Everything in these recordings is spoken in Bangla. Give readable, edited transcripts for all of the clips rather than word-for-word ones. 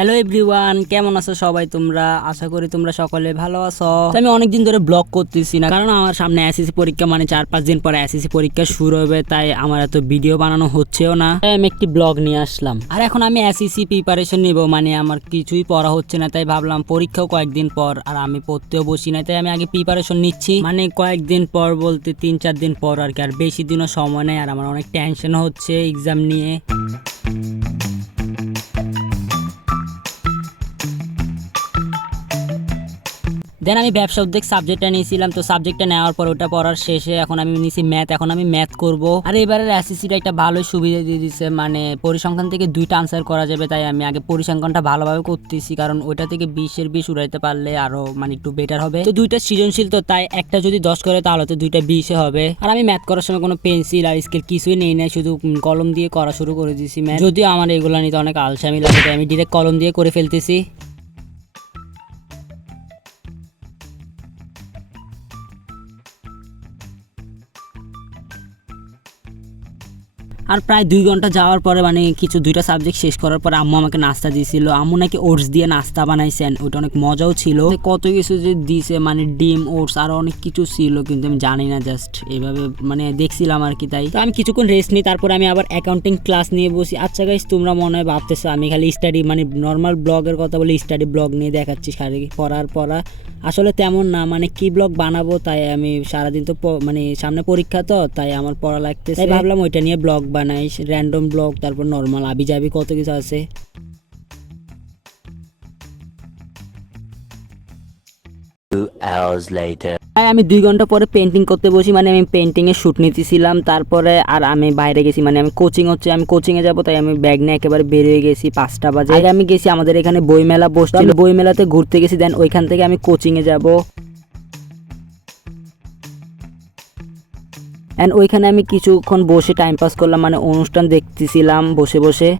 হ্যালো এভরিওয়ান, কেমন আছো সবাই? তোমরা আশা করি তোমরা সকলে ভালো আছো। আমি অনেকদিন ধরে ব্লগ করতেছি না, কারণ আমার সামনে এসএসসি পরীক্ষা, মানে 4-5 দিন পরে এসএসসি পরীক্ষা শুরু হবে, তাই আমার এত ভিডিও বানানো হচ্ছেও না। তাই আমি একটি ব্লগ নিয়ে আসলাম। আর এখন আমি এসএসসি প্রিপারেশন নিব, মানে আমার কিছুই পড়া হচ্ছে না, তাই ভাবলাম পরীক্ষাও কয়েকদিন পর, আর আমি পড়তেও বসি না, তাই আমি আগে প্রিপারেশন নিচ্ছি। মানে কয়েকদিন পর বলতে 3-4 দিন পর আর কি, আর বেশি দিনও সময় নেই। আর আমার অনেক টেনশন হচ্ছে এক্সাম নিয়ে। দেন আমি ব্যবসা উদ্যোগ সাবজেক্টটা নিয়েছিলাম, তো সাবজেক্টটা নেওয়ার পর ওটা পড়ার শেষে এখন আমি নিয়েছি ম্যাথ। এখন আমি ম্যাথ করব। আর এবারের এসএসসিটা একটা ভালোই সুবিধা দিয়ে দিচ্ছে, মানে পরিসংখ্যান থেকে 2টা আনসার করা যাবে, তাই আমি আগে পরিসংখ্যানটা ভালোভাবে করতেছি, কারণ ওইটা থেকে 20-এর 20 উড়াইতে পারলে আরো মানে একটু বেটার হবে। তো 2টা সৃজনশীল, তো তাই একটা যদি 10 করে তাহলে তো 2টা 20-এ হবে। আর আমি ম্যাথ করার সময় কোনো পেন্সিল আর স্কেল কিছুই নেই না, শুধু কলম দিয়ে করা শুরু করে দিয়েছি ম্যাথ। যদিও আমার এগুলো নিতে অনেক আলসামি লাগে, তাই আমি ডিরেক্ট কলম দিয়ে করে ফেলতেছি। আর প্রায় 2 ঘন্টা যাওয়ার পরে, মানে কিছু 2টা সাবজেক্ট শেষ করার পরে আম্মু আমাকে নাস্তা দিয়েছিল। আম্মু নাকি ওটস দিয়ে নাস্তা বানাইছেন, ওইটা অনেক মজাও ছিল। কত কিছু যে দিয়েছে, মানে ডিম, ওটস, আরো অনেক কিছু ছিল, কিন্তু আমি জানি না, জাস্ট এইভাবে মানে দেখছিলাম আর কি। তাই তো আমি কিছুক্ষণ রেস্ট নিই, তারপরে আমি আবার অ্যাকাউন্টিং ক্লাস নিয়ে বসি। আচ্ছা গাইস, তোমরা মনে হয় ভাবতেছো আমি খালি স্টাডি, মানে নর্মাল ব্লগের কথা বলে স্টাডি ব্লগ নিয়ে দেখাচ্ছি, শারীরিক পড়া। আসলে তেমন না, মানে কি ব্লগ বানাবো, তাই আমি সারাদিন তো মানে সামনে পরীক্ষা, তো তাই আমার পড়া লাগতেছে, তাই ভাবলাম ওইটা নিয়ে ব্লগ বানাই, র্যান্ডম ব্লগ, তারপর নর্মাল আবিজাবি কত কিছু আছে। আমি 2 ঘন্টা পরে পেন্টিং করতে বসি, মানে আমি পেন্টিং এর শুট নিতেছিলাম। তারপরে আর আমি বাইরে গেছি, মানে আমি কোচিং হচ্ছে, আমি কোচিং এ যাবো, তাই আমি ব্যাগ নিয়ে একেবারে বের হয়ে গেছি 5টা বাজে। আগে আমি গেছি, আমাদের এখানে বইমেলা বসছিল, বইমেলাতে ঘুরতে গেছি, দেন ওইখান থেকে আমি কোচিং এ যাবো। এন্ড ওইখানে আমি কিছুক্ষণ বসে টাইম পাস করলাম, মানে অনুষ্ঠান দেখতেছিলাম বসে বসে।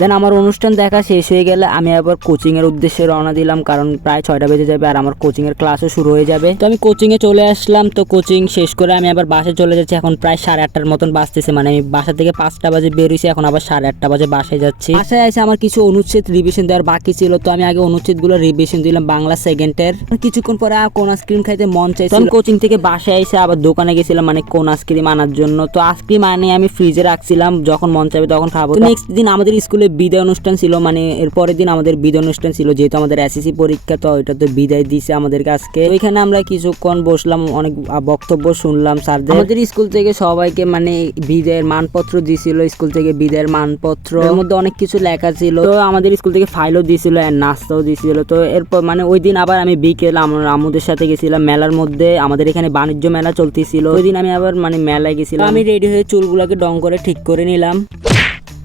দেন আমার অনুষ্ঠান দেখা শেষ হয়ে গেলে আমি আবার কোচিং এর উদ্দেশ্যে রওনা দিলাম, কারণ প্রায় 6টা বেজে যাবে আর আমার কোচিং এর ক্লাসও শুরু হয়ে যাবে। তো আমি কোচিং এ চলে আসলাম। তো কোচিং শেষ করে আমি আবার বাসায় চলে যাচ্ছি। এখন প্রায় 8:30টার মতন বাজতেছে, মানে আমি বাসা থেকে 5টা বাজে বেরিয়েছি, এখন আবার 8:30 বাজে বাসায় যাচ্ছি। বাসায় এসে আমার কিছু অনুচ্ছেদ রিভিশন দেওয়ার বাকি ছিল, তো আমি আগে অনুচ্ছেদগুলো রিভিশন দিলাম বাংলা সেকেন্ডের। কিছুক্ষণ পরে কোন আইসক্রিম খাইতে মন চাইছিল, আমি কোচিং থেকে বাসায় এসে আবার দোকানে গেছিলাম, মানে কোন আইসক্রিম আনার জন্য। তো আইসক্রিম আনিয়ে আমি ফ্রিজে রাখছিলাম, যখন মন চাইবে তখন খাবো। নেক্সট দিন আমাদের স্কুলে বিদায় অনুষ্ঠান ছিল, মানে এর পরের দিন আমাদের বিদায় অনুষ্ঠান ছিল, যেহেতু আমাদের এসএসসি পরীক্ষা, তো এটা তো বিদায় দিয়েছে আমাদেরকে আজকে। ওইখানে আমরা কিছুক্ষণ বসলাম, অনেক বক্তব্য শুনলাম স্যারদের। আমাদের স্কুল থেকে সবাইকে মানে বিদায়ের মানপত্র দিয়েছিল, স্কুল থেকে বিদায়ের মানপত্র, এর মধ্যে অনেক কিছু লেখা ছিল। তো আমাদের স্কুল থেকে ফাইলও দিয়েছিল, নাস্তাও দিয়েছিল। তো এরপর মানে ওই দিন আবার আমি বিকেল আমার আম্মুদের সাথে গেছিলাম মেলার মধ্যে, আমাদের এখানে বাণিজ্য মেলা চলতেছিল। ওই দিন আমি আবার মানে মেলায় গেছিলাম। আমি রেডি হয়ে চুলগুলোকে ডং করে ঠিক করে নিলাম,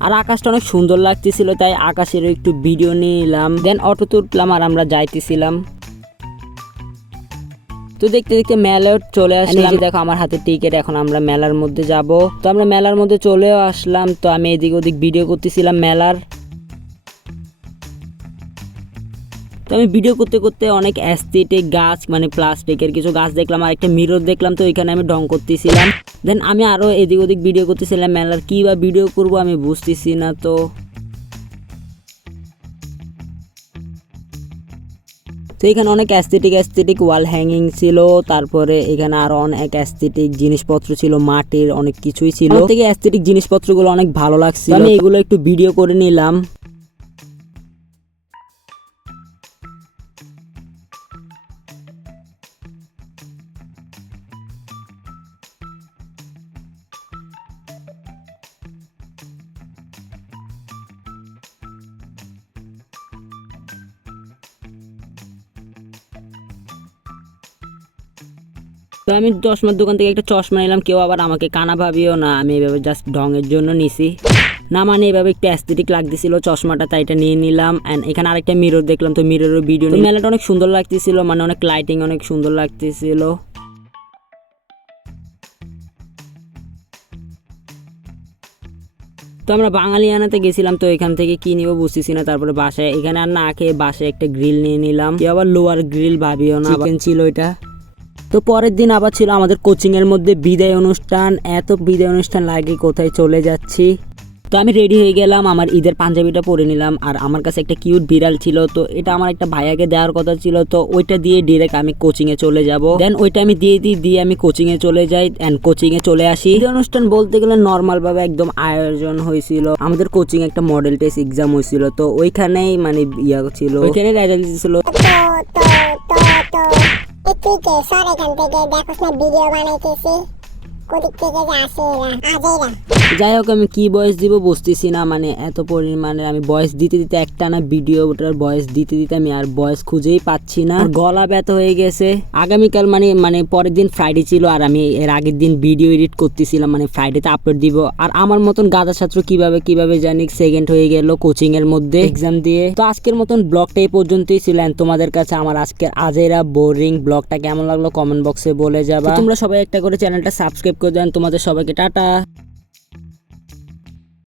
আর আকাশটা অনেক সুন্দর লাগতেছিল, তাই আকাশের একটু ভিডিও নিলাম। দেন অটো তুললাম আর আমরা যাইতেছিলাম। তো দেখতে দেখতে মেলায় চলে আসলাম। দেখো আমার হাতে টিকিট, এখন আমরা মেলার মধ্যে যাব। তো আমরা মেলার মধ্যে চলেও আসলাম। তো আমি এদিক ওদিক ভিডিও করতেছিলাম মেলার। তো আমি ভিডিও করতে করতে অনেক অ্যাস্থেটিক গাছ, মানে প্লাস্টিকের কিছু গাছ দেখলাম, আর একটা মিরর দেখলাম, তো ওইখানে আমি ঢং করতেছিলাম। দেন আমি আরো এদিক ওদিক ভিডিও করতেছিলাম মেলার। কি বা ভিডিও করবো আমি বুঝতেছি না। তো এখানে অনেক অ্যাস্থেটিক ওয়াল হ্যাঙ্গিং ছিল, তারপরে এখানে আরো অনেক অ্যাস্থেটিক জিনিসপত্র ছিল, মাটির অনেক কিছুই ছিল। থেকে অ্যাস্থেটিক জিনিসপত্রগুলো অনেক ভালো লাগছিল, আমি এগুলো একটু ভিডিও করে নিলাম। তো আমি চশমার দোকান থেকে একটা চশমা নিলাম, কেউ আবার আমাকে কানা ভাবিও না, আমি এভাবে জাস্ট ঢঙের জন্য নিছি না, মানে এভাবে একটু অ্যাস্থেটিক লাগতেছিল চশমাটা, তাই এটা নিয়ে নিলাম। এন্ড এখানে আরেকটা মিরর দেখলাম, তো মিররের ভিডিও। মেলাটা অনেক সুন্দর লাগতেছিল, মানে অনেক লাইটিং অনেক সুন্দর লাগতেছিল। তো আমরা বাঙালিয়ানাতে গেছিলাম, তো এখান থেকে কি নিব বুঝতেছি না। তারপরে বাসায় এখানে আর না খেয়ে বাসায় একটা গ্রিল নিয়ে নিলাম, কেউ আবার লোয়ার গ্রিল ভাবিও না, চিকেন ছিল এটা। তো পরের দিন আবার ছিল আমাদের কোচিং এর মধ্যে বিদায় অনুষ্ঠান। এত বিদায় অনুষ্ঠান লাগে কোথায় চলে যাচ্ছি। তো আমি রেডি হয়ে গেলাম, আমার ঈদের পাঞ্জাবিটা পরে নিলাম, আর আমার কাছে একটা কিউট বিড়াল ছিল, তো এটা আমার একটা ভাইয়াকে দেওয়ার কথা ছিল, তো ওইটা দিয়ে ডিরেক্ট আমি কোচিং এ চলে যাব। দেন ওইটা আমি দিয়ে আমি কোচিং এ চলে যাই এন্ড কোচিং এ চলে আসি। এই অনুষ্ঠান বলতে গেলে নর্মাল ভাবে একদম আয়োজন হয়েছিল। আমাদের কোচিং একটা মডেল টেস্ট এক্সাম হয়েছিল, তো ওইখানেই মানে ইয়া ছিল, ওইখানে রেজাল্ট দিয়েছিল। তুই কে সর এখান থেকে, দেখোস না ভিডিও বানাইতেছি, কোদিক থেকে যে আসে এরা আজেরা। যাই হোক, আমি কি ভয়েস দিব বুঝতেছি না, মানে এত পরিমাণে আমি ভয়েস দিতে দিতে একটা না ভিডিওটার ভয়েস দিতে দিতে আমি আর ভয়েস খুঁজেই পাচ্ছি না, গলা ব্যথা হয়ে গেছে। আগামীকাল মানে পরের দিন ফ্রাইডে ছিল, আর আমি এর আগের দিন ভিডিও এডিট করতেছিলাম, মানে ফ্রাইডেতে আপলোড দিব। আর আমার মতন গাধা ছাত্র কিভাবে জানি সেকেন্ড হয়ে গেল কোচিং এর মধ্যে এক্সাম দিয়ে। তো আজকের মতন ব্লগটা এই পর্যন্তই ছিল। তোমাদের কাছে আমার আজকের আজেরা বোরিং ব্লগটা কেমন লাগলো কমেন্ট বক্সে বলে যাবা। তোমরা সবাই একটা করে চ্যানেলটা সাবস্ক্রাইব করে দেন। তোমাদের সবাইকে টাটা।